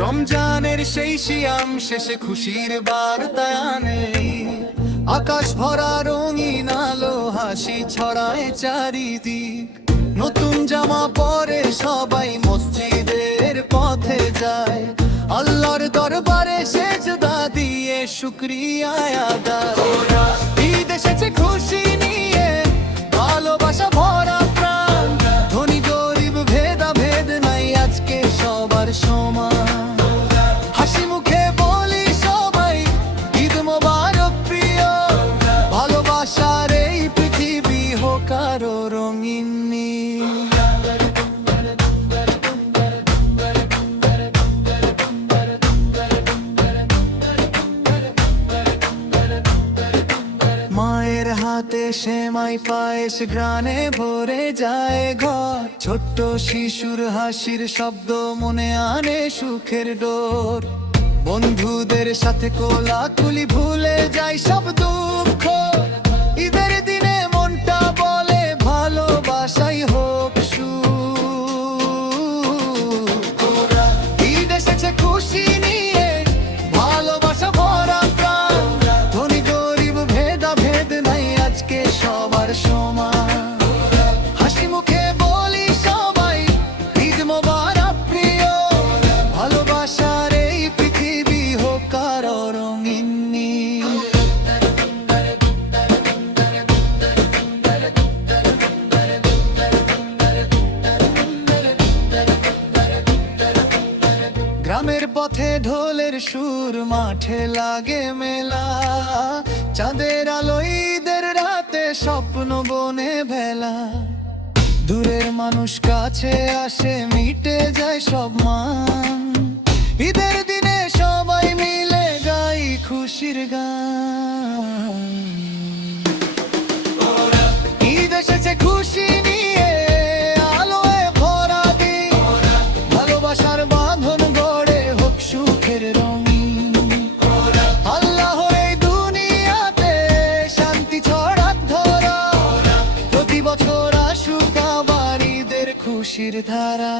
রমজানের সেই শিয়াম শেষে খুশির বার্তা আনে, আকাশ ভরা রঙিন আলো, হাসি ছড়ায় চারিদিক। নতুন জামা পরে সবাই মসজিদের পথে যায়, আল্লাহর দরবারে সেজদা দিয়ে শুকরিয়া আদায়। ঈদ এসেছে খুশি নিয়ে, ভালোবাসা ভরা প্রাণ, ধনী গরিব ভেদাভেদ নাই, আজকে সবার সমান। হাসি মুখে বলি সবাই ঈদ মোবারক প্রিয়, ভালোবাসার এই পৃথিবী হোক আরো রঙিন। মায়ের হাতে সেমাই পায়েস ঘ্রাণে ভরে যায় ঘর, ছোট্ট শিশুর হাসির শব্দ মনে আনে সুখের ডোর। বন্ধুদের সাথে কোলাকুলি ভুলে যায় সব দুঃখ, ঈদের দিনে মনটা বলে ভালোবাসাই হোক সুখ। ঈদ এসেছে খুশি নিয়ে, ভালোবাসা ভরা প্রাণ, ধনী গরিব ভেদাভেদ নাই, আজকে সবার সমান। হাসি মুখে বলি সবাই ঈদ মোবারক প্রিয়, ভালোবাসার এই পৃথিবী হোক আরো রঙিন। গ্রামের পথে ঢোলের সুর, মাঠে লাগে মেলা, চাঁদের আলো ঈদের রাতে স্বপ্ন বনে ভেলা। দূরের মানুষ কাছে আসে, মিটে যায় সব মান, ঈদের দিনে সবাই মিলে গাই খুশির গান। ঈদ এসেছে খুশি নিয়ে, আলোয় ভরা দিন, ভালোবাসার বাঁধন গড়ে হোক সুখের রঙিন। আল্লাহর এই দুনিয়াতে শান্তি ছড়াক ধরা, প্রতি বছর আসুক আবার ঈদের খুশির ধারা।